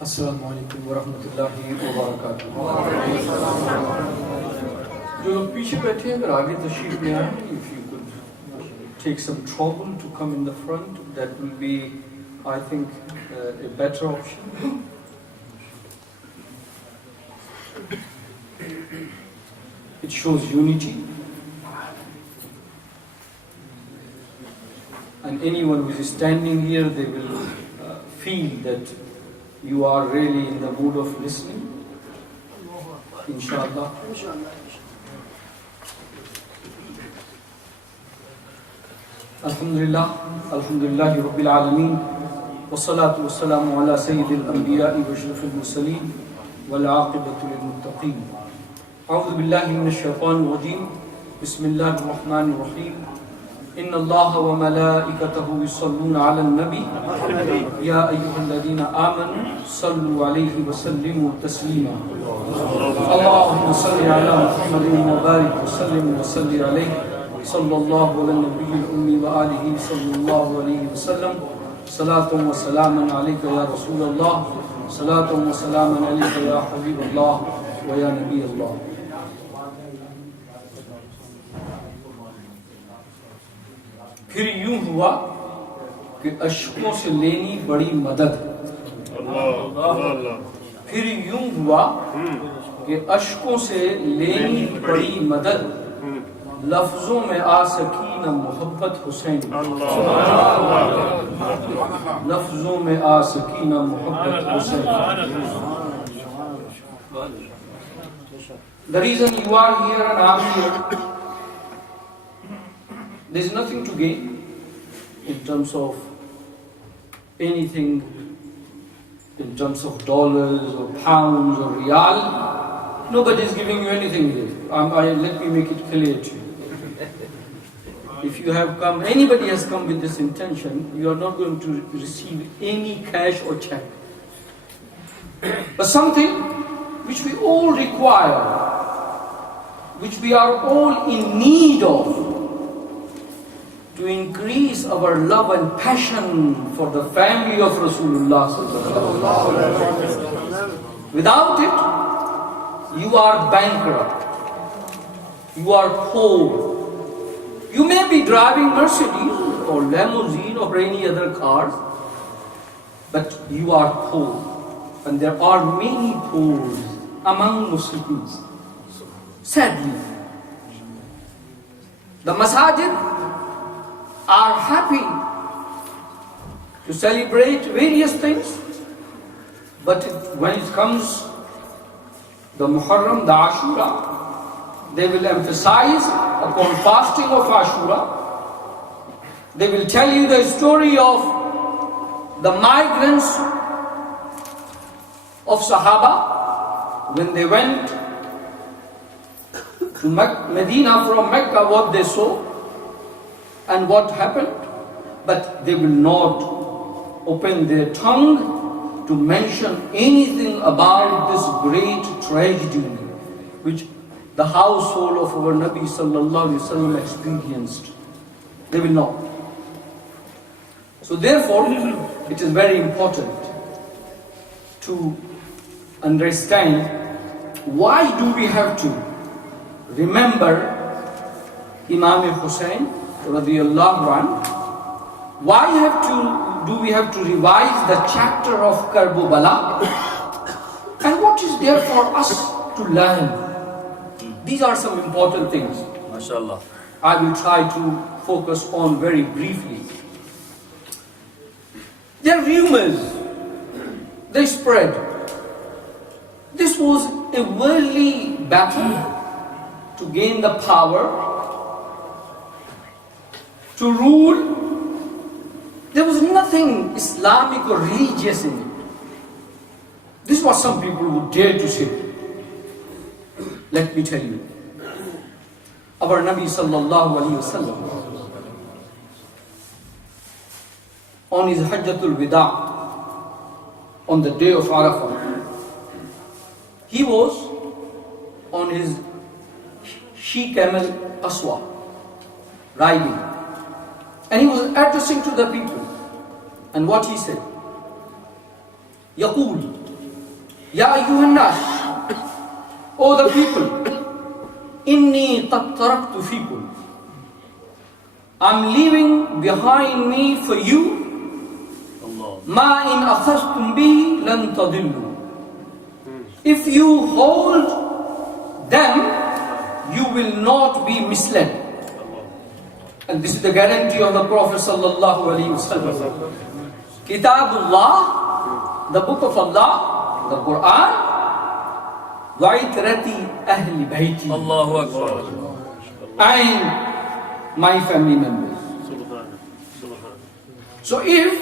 अस्सलामु अलैकुम वरहमतुल्लाहि वबरकातुहू। जो लोग पीछे बैठे हैं अगर आगे तशरीफ ले आए, if you could take some trouble to come in the front, that will be, I think, a better option. It shows unity, and anyone who is standing here, they will feel that you are really in the mood of listening, inshallah. Alhamdulillah, alhamdulillahi rabbil alameen, wassalatu wassalamu ala sayyidil anbiya'i wa ashrafil mursaleen, wal aqibatu lil muttaqeen. A'udhu billahi minash shaitanir rajeem. Bismillahir rahmanir rahim. إن الله وملائكته يصلون على النبي يا أيها الذين آمنوا صلوا عليه وسلموا تسليما اللهم صل على محمد وبارك وسلم وصل عليه صلى الله على النبي الأمي وآله صلى الله عليه وسلم صلاة وسلاما عليك يا رسول الله صلاة وسلاما عليك يا حبيب الله ويا نبي الله. फिर यूं हुआ कि अशकों से लेनी बड़ी मदद, फिर यूं हुआ कि अशकों से लेनी बड़ी मदद, लफ्जों में आ सकी न मोहब्बत हुसैन, लफ्जों में आ सकी न मोहब्बत Hussain. The reason you are here and I am here, there is nothing to gain in terms of anything, in terms of dollars or pounds or riyal. Nobody is giving you anything here. Let me make it clear to you. If you have come, anybody has come with this intention, you are not going to receive any cash or check. But something which we all require, which we are all in need of, to increase our love and passion for the family of Rasulullah. Without it, you are bankrupt, you are poor. You may be driving Mercedes or limousine or any other car, but you are poor. And there are many poor among Muslims. Sadly, the masajid are happy to celebrate various things, but when it comes the Muharram, the Ashura, they will emphasize upon fasting of Ashura. They will tell you the story of the migrants of Sahaba when they went to Medina from Mecca, what they saw and what happened, but they will not open their tongue to mention anything about this great tragedy which the household of our Nabi sallallahu alaihi wasallam experienced. They will not. So therefore, it is very important to understand why do we have to remember Imam Hussain radiyallahu anhu. Why do we have to revise the chapter of Karbala? And what is there for us to learn? These are some important things. MashaAllah. I will try to focus on very briefly. There are rumors, they spread. This was a worldly battle to gain the power, to rule. There was nothing Islamic or religious in it. This is what some people would dare to say. Let me tell you. Our Nabi sallallahu alaihi wasallam, on his Hajjatul Wida, on the day of Arafah, he was on his she-camel Aswa, riding. And he was addressing to the people. And what he said? يقول Ya ayyuhan nas, O the people, inni qad taraktu fikum, I'm leaving behind me for you ma in akhadhtum bihi lan tadillu. If you hold them, you will not be misled. And this is the guarantee of the Prophet sallallahu alaihi wasallam. Kitabullah, the book of Allah, the Quran, wa itrati ahli bayti, Allahu Akbar, and my family members. So if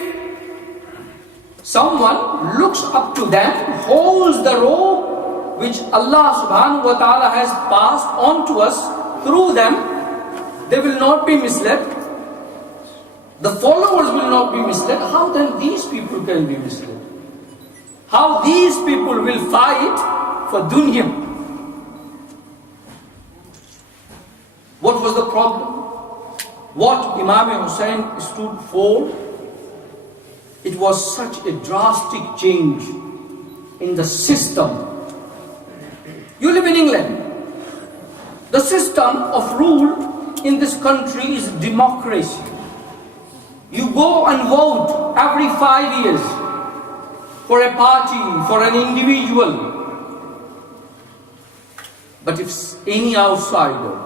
someone looks up to them, holds the rope which Allah subhanahu wa ta'ala has passed on to us through them, they will not be misled. The followers will not be misled. How then these people can be misled? How these people will fight for dunya? What was the problem? What Imam Hussain stood for? It was such a drastic change in the system. You live in England. The system of rule in this country is democracy. You go and vote every 5 years for a party, for an individual. But if any outsider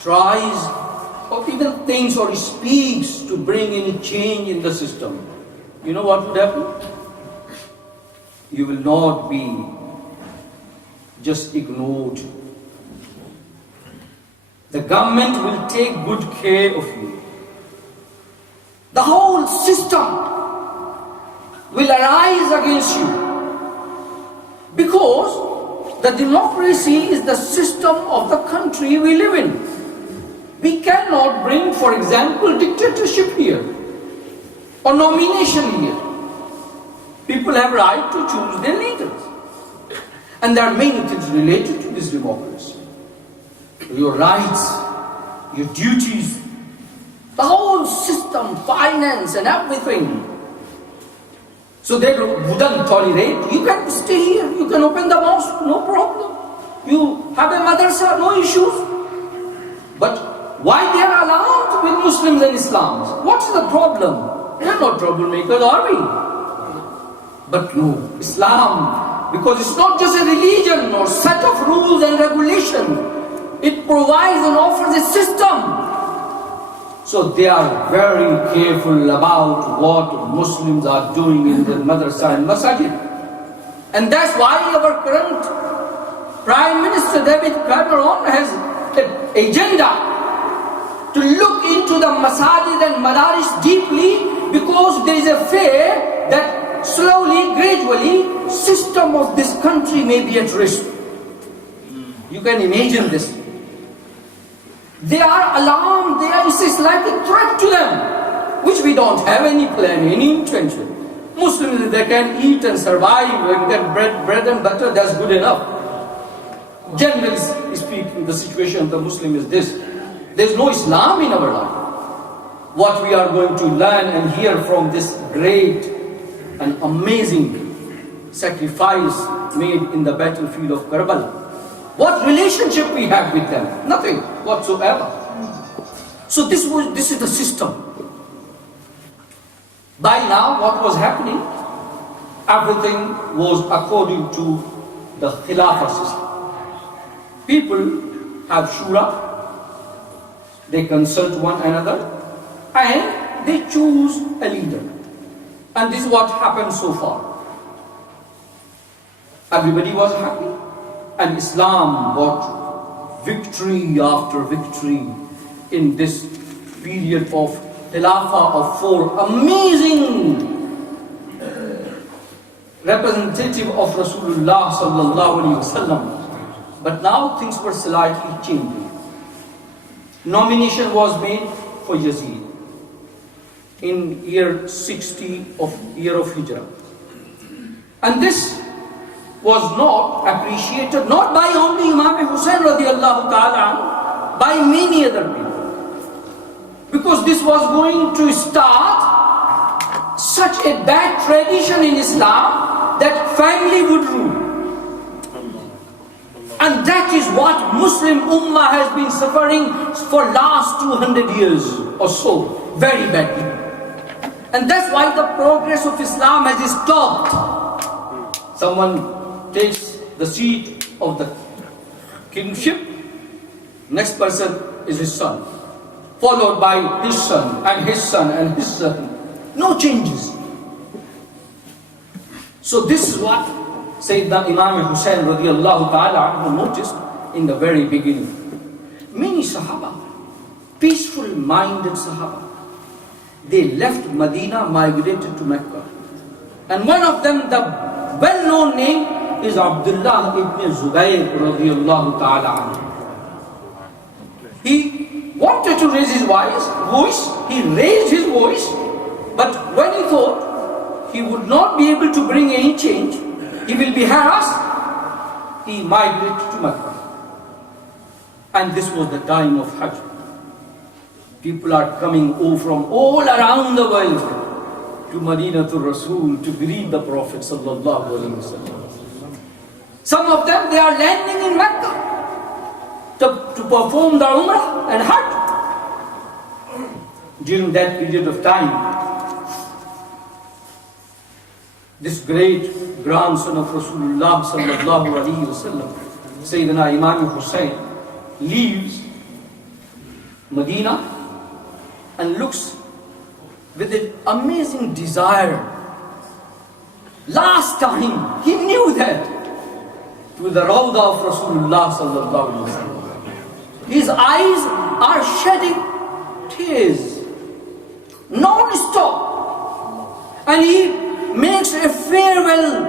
tries or even thinks or speaks to bring any change in the system, you know what would happen? You will not be just ignored. The government will take good care of you. The whole system will arise against you, because the democracy is the system of the country we live in. We cannot bring, for example, dictatorship here or nomination here. People have right to choose their leaders. And there are many things related to this democracy. Your rights, your duties, the whole system, finance and everything. So they wouldn't tolerate. You can stay here, you can open the mosque, no problem. You have a madrasa, no issues. But why they are allowed with Muslims and Islams? What's the problem? We are not troublemakers, are we? But no, Islam, because it's not just a religion or set of rules and regulations. It provides and offers a system. So they are very careful about what Muslims are doing in the madrasa and masajid. And that's why our current Prime Minister David Cameron has an agenda to look into the masajid and madaris deeply, because there is a fear that slowly, gradually, system of this country may be at risk. You can imagine this. They are alarmed, it's like a threat to them, which we don't have any plan, any intention. Muslims, they can eat and survive and get bread and butter, that's good enough. Generally speaking, the situation of the Muslim is this. There's no Islam in our life. What we are going to learn and hear from this great and amazing sacrifice made in the battlefield of Karbala. What relationship we have with them? Nothing whatsoever. So this is the system. By now, what was happening? Everything was according to the Khilafah system. People have shura, they consult one another, and they choose a leader. And this is what happened so far. Everybody was happy. And Islam got victory after victory in this period of Khilafah of 4 amazing representative of Rasulullah sallallahu alaihi wasallam. But now things were slightly changing. Nomination was made for Yazid in year 60 of year of Hijrah. And this was not appreciated, not by only Imam Hussain radiallahu ta'ala, by many other people. Because this was going to start such a bad tradition in Islam that family would rule. And that is what Muslim Ummah has been suffering for last 200 years or so, very badly. And that's why the progress of Islam has stopped. Someone takes the seat of the kingship, next person is his son, followed by his son and his son and his son. No changes. So this is what Sayyidina Imam Hussain radiallahu ta'ala anhu noticed in the very beginning. Many Sahaba, peaceful minded Sahaba, they left Medina, migrated to Mecca. And one of them, the well-known name is Abdullah ibn Zubayr radiallahu ta'ala anhu. He wanted to raise his voice, he raised his voice, but when he thought he would not be able to bring any change, he will be harassed, he migrated to Mecca. And this was the time of Hajj. People are coming from all around the world to Madinah to Rasul to greet the Prophet sallallahu alaihi wasallam. Some of them, they are landing in Mecca to perform the Umrah and Hajj. During that period of time, this great grandson of Rasulullah sallallahu alaihi wasallam, Sayyidina Imam Hussain, leaves Medina and looks with an amazing desire. Last time he knew that to the Rawda of Rasulullah sallallahu alaihi wasallam. His eyes are shedding tears non-stop, and he makes a farewell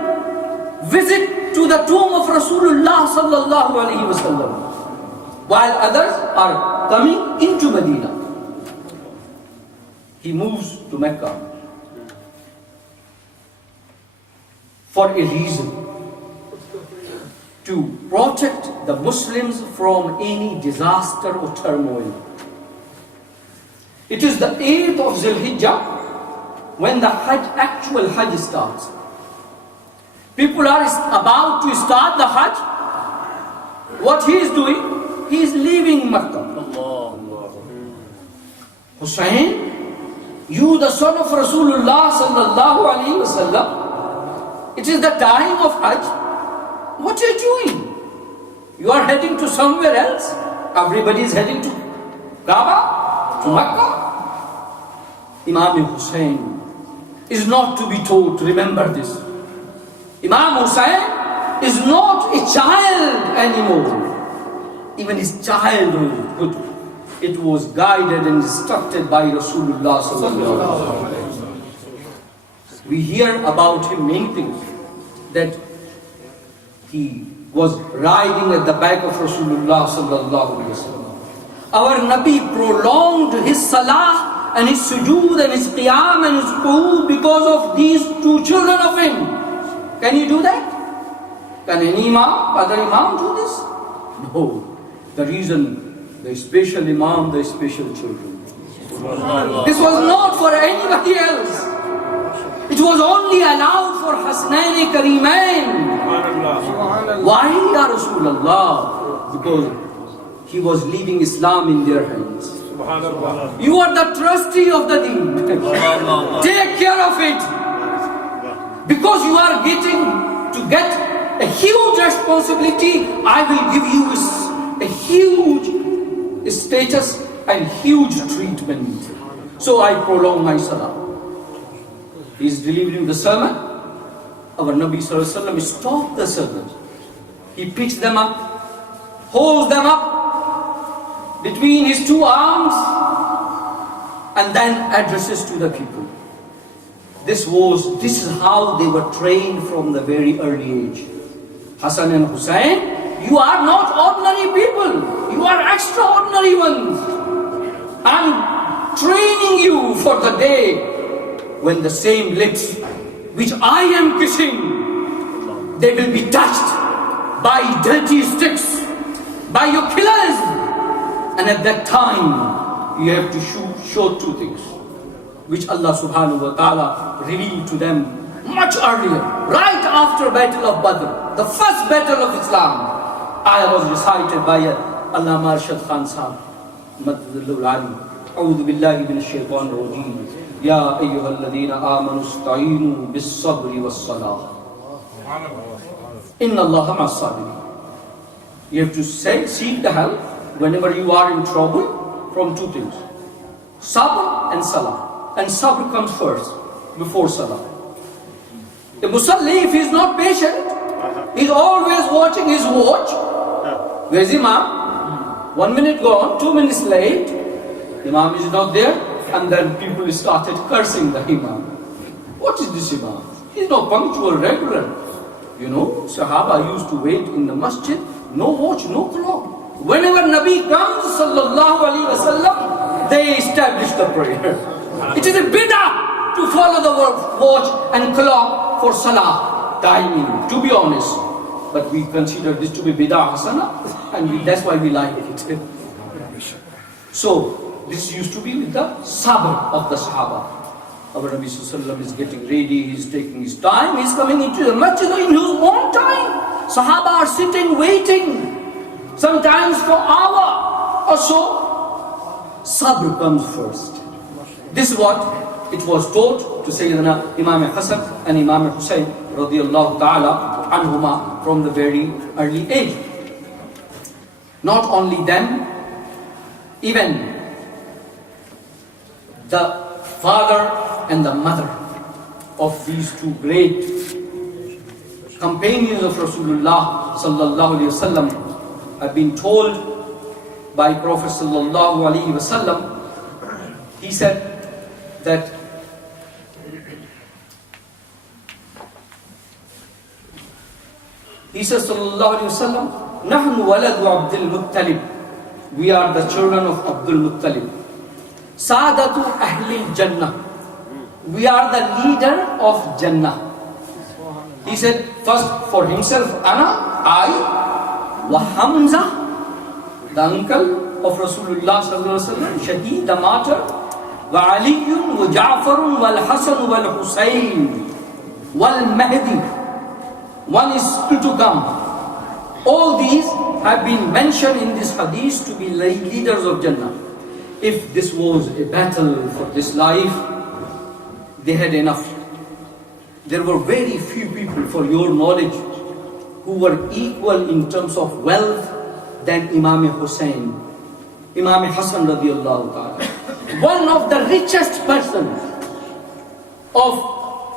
visit to the tomb of Rasulullah sallallahu alaihi wasallam, while others are coming into Medina. He moves to Mecca for a reason: to protect the Muslims from any disaster or turmoil. It is the 8th of Zul-Hijjah when the actual Hajj starts. People are about to start the Hajj. What he is doing? He is leaving Mecca. Hussain, you the son of Rasulullah sallallahu alaihi wasallam, it is the time of Hajj. What are you doing? You are heading to somewhere else. Everybody is heading to Kaaba, to Mecca. Imam Hussain is not to be told to remember this. Imam Hussain is not a child anymore. Even his childhood, it was guided and instructed by Rasulullah sallallahu alaihi wasallam. We hear about him many things, that he was riding at the back of Rasulullah sallallahu alaihi wasallam. Our Nabi prolonged his salah and his sujood and his qiyam and his qu'ud because of these two children of him. Can you do that? Can any imam, other imam do this? No. The reason, the special imam, the special children. This was not for anybody else. It was only allowed for Hasnain Karimain. Why, Ya Rasulullah? Because he was leaving Islam in their hands. You are the trustee of the deen. Take care of it. Because you are to get a huge responsibility, I will give you a huge status and huge treatment. So I prolong my salah. He is delivering the sermon. Our Nabi sallallahu alaihi wasallam stopped the sermon. He picks them up, holds them up between his two arms, and then addresses to the people. This is how they were trained from the very early age. Hassan and Hussain, you are not ordinary people. You are extraordinary ones. I'm training you for the day when the same lips which I am kissing, they will be touched by dirty sticks, by your killers. And at that time, you have to show two things, which Allah subhanahu wa ta'ala revealed to them much earlier, right after Battle of Badr, the first battle of Islam, ayah was recited by Allama Arshad Khan Sahab, Madhulul Ali. أعوذ بالله من الشيطان الرجيم يا أيها الذين آمنوا استعينوا بالصبر والصلاة إن الله مع الصابرين. You have to seek the help whenever you are in trouble from two things: sabr and salah. And sabr comes first before salah. The musalli, if he is not patient, he is always watching his watch. Where is Imam? 1 minute gone, 2 minutes late. Imam is not there, and then people started cursing the Imam. What is this Imam? He is not punctual, regular. You know, Sahaba used to wait in the masjid, no watch, no clock. Whenever Nabi comes, sallallahu alaihi wasallam, they establish the prayer. It is a bid'ah to follow the watch and clock for salah timing, to be honest. But we consider this to be bid'ah hasana, and that's why we like it. So, this used to be with the sabr of the Sahaba. Our Nabi Sallallahu Alaihi Wasallam is getting ready, he's taking his time, he's coming into the masjid in his own time. Sahaba are sitting, waiting, sometimes for an hour or so. Sabr comes first. This is what it was taught to Sayyidina Imam Hassan and Imam Hussain radiyallahu ta'ala anhuma from the very early age. Not only them, even the father and the mother of these two great companions of Rasulullah sallallahu alaihi wasallam have been told by Prophet sallallahu alaihi wasallam. He said that sallallahu alaihi wasallam, nahnu waladu Abdul Muttalib, we are the children of Abdul Muttalib. Sadatu Ahli Jannah, we are the leader of Jannah. He said first for himself, Ana, I, wa Hamza, the uncle of Rasulullah sallallahu alaihi wasallam, Shaheed, the martyr, wa Aliyun, wa Ja'farun, wal Hasan, wal Husayn, wal Mahdi. One is still to come. All these have been mentioned in this hadith to be leaders of Jannah. If this was a battle for this life, they had enough. There were very few people, for your knowledge, who were equal in terms of wealth than Imam Hussain, Imam Hassan radiallahu ta'ala. One of the richest persons of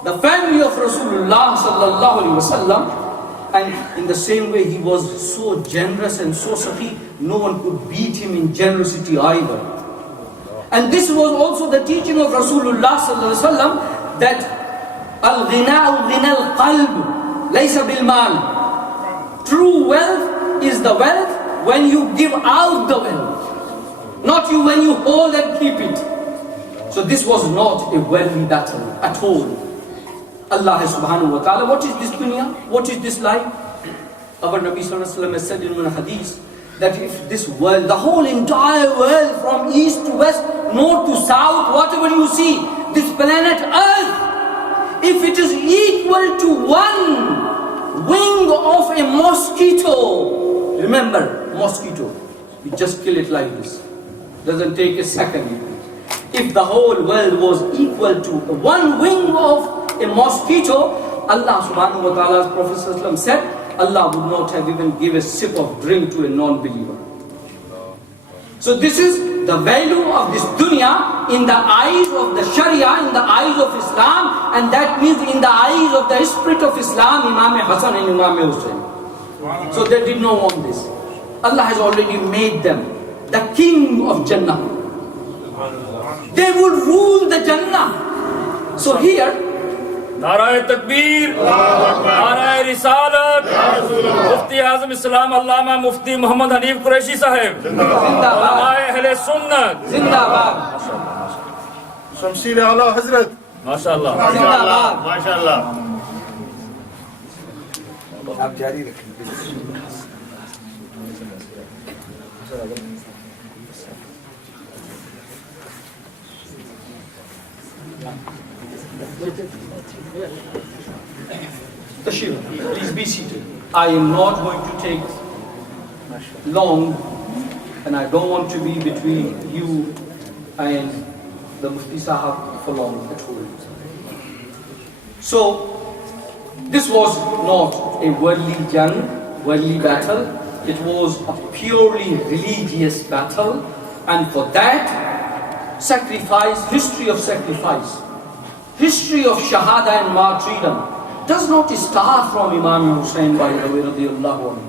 the family of Rasulullah sallallahu alaihi wasallam, and in the same way he was so generous and so sakhi, no one could beat him in generosity either. And this was also the teaching of Rasulullah sallallahu alaihi wasallam, that al-ghina'u ghinal qalb laysa bil mal. True wealth is the wealth when you give out the wealth, not you when you hold and keep it. So this was not a wealthy battle at all. Allah subhanahu wa ta'ala, what is this dunya? What is this life? Our Nabi sallallahu alaihi wasallam has said in one hadith that if this world, the whole entire world from east to west, north to south, whatever you see, this planet Earth, if it is equal to one wing of a mosquito, remember, mosquito, you just kill it like this, doesn't take a second. If the whole world was equal to one wing of a mosquito, Allah subhanahu wa ta'ala's Prophet ﷺ said, Allah would not have even given a sip of drink to a non-believer. So this is the value of this dunya in the eyes of the Sharia, in the eyes of Islam, and that means in the eyes of the spirit of Islam, Imam Hassan and Imam Hussain. So they did not want this. Allah has already made them the king of Jannah. They will rule the Jannah. So here, नाराए तकबीर, नाराए रिसालत, मुफ्ती आज़म इस्लाम अल्लामा मुफ्ती मोहम्मद हनीफ कुरैशी साहब, उलमाए अहले सुन्नत जिंदाबाद, शमशीर आला हजरत माशाअल्लाह, जिंदाबाद, माशाअल्लाह। आप जारी रखें। The Tashir, please be seated. I am not going to take long, and I don't want to be between you and the Mufti Sahab for long at all. So, this was not a worldly jang, worldly battle. It was a purely religious battle, and for that, sacrifice, history of sacrifice, history of shahada and martyrdom does not start from Imam Hussain, by the way, radiallahu anhu.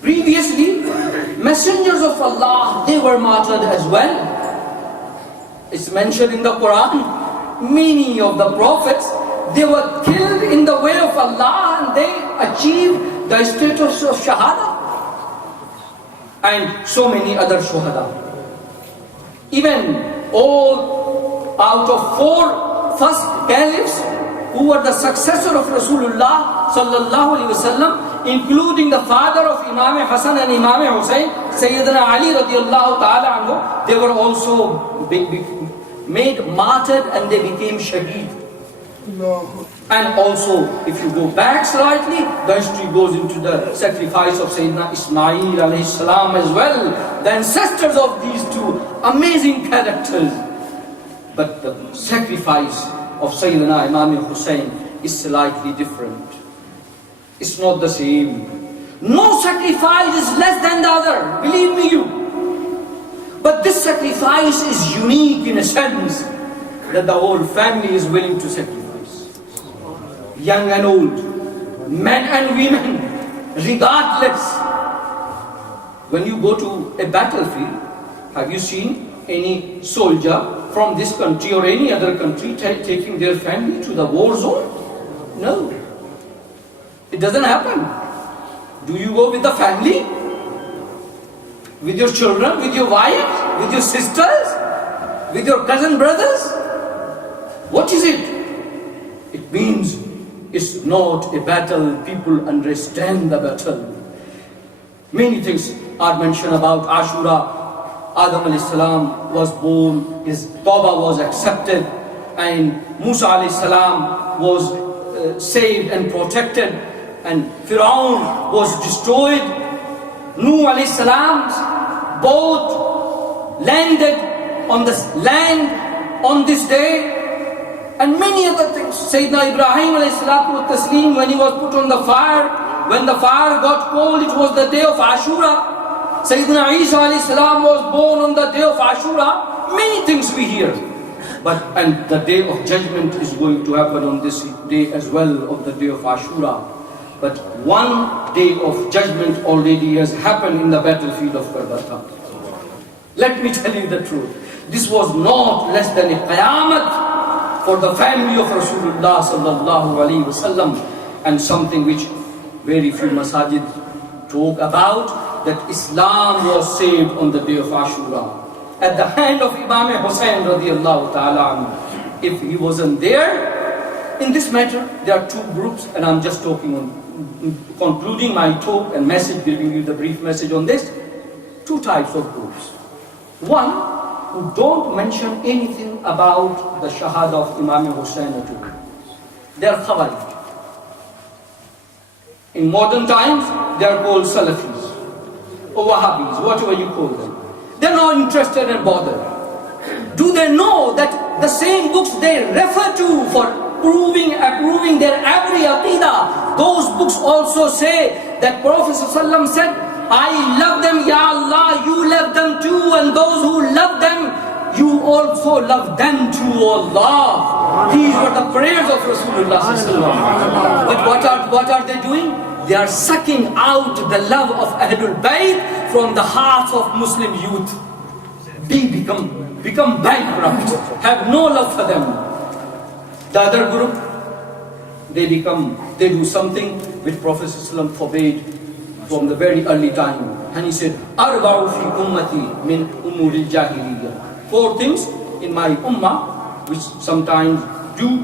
Previously, messengers of Allah, they were martyred as well. It's mentioned in the Quran, many of the prophets, they were killed in the way of Allah and they achieved the status of shahada. And so many other shuhada. Even all out of 4 first caliphs who were the successor of Rasulullah sallallahu alaihi wasallam, including the father of Imam Hassan and Imam Hussain, Sayyidina Ali radiallahu ta'ala anhu, they were also made martyred and they became shaheed. No. And also, if you go back slightly, the history goes into the sacrifice of Sayyidina Ismail alayhi salam as well, the ancestors of these two amazing characters. But the sacrifice of Sayyidina Imam Hussain is slightly different. It's not the same. No sacrifice is less than the other, believe me you. But this sacrifice is unique in a sense that the whole family is willing to sacrifice. Young and old, men and women, regardless. When you go to a battlefield, have you seen any soldier from this country or any other country taking their family to the war zone? No. It doesn't happen. Do you go with the family? With your children, with your wives, with your sisters, with your cousin brothers? What is it? It means it's not a battle. People understand the battle. Many things are mentioned about Ashura. Adam alayhi salam was born, his tawbah was accepted, and Musa alayhi salam was saved and protected, and Fir'aun was destroyed. Nuh alayhi salam both landed on this land on this day, and many other things. Sayyidina Ibrahim alayhi salatu wa taslim, when he was put on the fire, when the fire got cold, it was the day of Ashura. Sayyidina Isa alayhi salam was born on the day of Ashura. Many things we hear. And the day of judgment is going to happen on this day as well, of the day of Ashura. But one day of judgment already has happened in the battlefield of Karbala. Let me tell you the truth. This was not less than a qayamat for the family of Rasulullah sallallahu alaihi wasallam, and something which very few masajid talk about, that Islam was saved on the day of Ashura at the hand of Imam Hussain radiallahu ta'ala anhu. If he wasn't there, in this matter, there are 2 groups, and I'm just talking on, concluding my talk and message, giving you the brief message on this. 2 types of groups. One, who don't mention anything about the Shahada of Imam Hussain at all. They are Khawarij. In modern times, they are called Salafis or Wahhabis, whatever you call them. They're not interested and bothered. Do they know that the same books they refer to for approving their every aqidah, those books also say that Prophet ﷺ said, I love them, Ya Allah, you love them too, and those who love them, you also love them too, Allah. These were the prayers of Rasulullah ﷺ. But what are they doing? They are sucking out the love of Ahlul Bayt from the hearts of Muslim youth. They become bankrupt, have no love for them. The other group, they do something which Prophet ﷺ forbade from the very early time. And he said, Arba'u fi ummati min umuril jahiliyyah. 4 things in my ummah, which sometimes you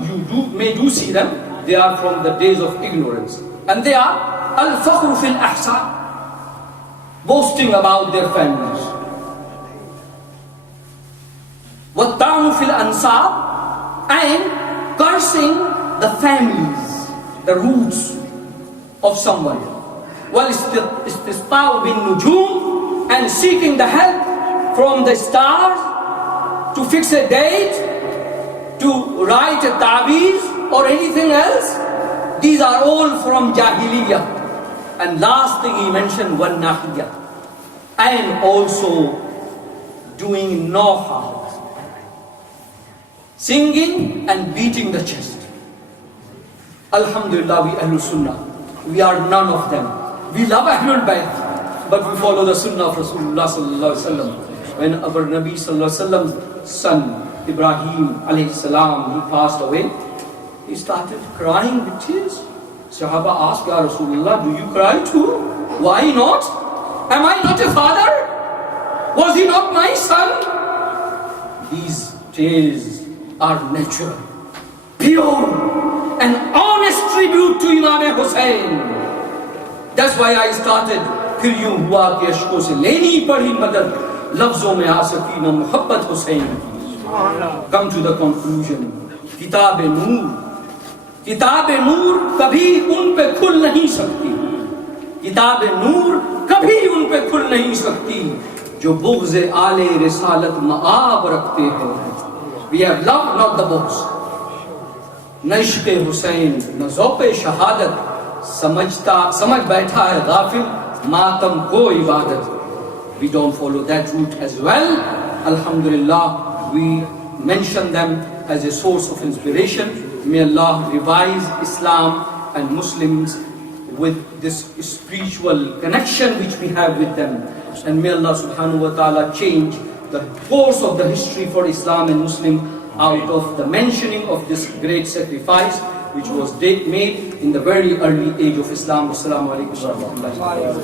may see them, they are from the days of ignorance. And they are al-fakhru fil ahsan, boasting about their families. Wat-ta'nu fil ansab, and cursing the families. the roots of someone. وَالْإِسْتِسْقَاءُ بِالنُّجُومِ, and seeking the help from the stars to fix a date, to write a taweez or anything else. These are all from Jahiliyyah. And last thing he mentioned, وَالنَّاحِيَّةِ, and also doing noha, singing and beating the chest. Alhamdulillah, we Ahlul Sunnah, we are none of them. We love Ahlul Bayt, but we follow the Sunnah of Rasulullah sallallahu alaihi wasallam. When our Nabi sallallahu alaihi wasallam's son Ibrahim alayhi salam, he passed away, he started crying with tears. Sahaba asked, Ya Rasulullah, do you cry too? Why not? Am I not a father? Was he not my son? These tears are natural, pure, and honest tribute to Imam Hussain. That's why I started, फिर यूं हुआ कि अश्कों से लेनी पड़ी मदद, लफ्जों में आ सकी न मोहब्बत हुसैन की. Come to the conclusion. किताब नूर कभी उन पे खुल नहीं सकती. किताब नूर कभी उन पे खुल नहीं सकती जो बुग़्ज़ आले रिसालत मआब रखते हैं. We have loved not the books. न इश्क़ हुसैन न ज़ौक़ शहादत, समझ बैठा है गाफिल मातम को इबादत. We don't follow that route as well. Alhamdulillah, we mention them as a source of inspiration. May Allah revise Islam and Muslims with this spiritual connection which we have with them. And may Allah subhanahu wa ta'ala change the course of the history for Islam and Muslim out of the mentioning of this great sacrifice which was made in the very early age of Islam. Wassalamu alaikum wa rahmatullahi wa barakatuh.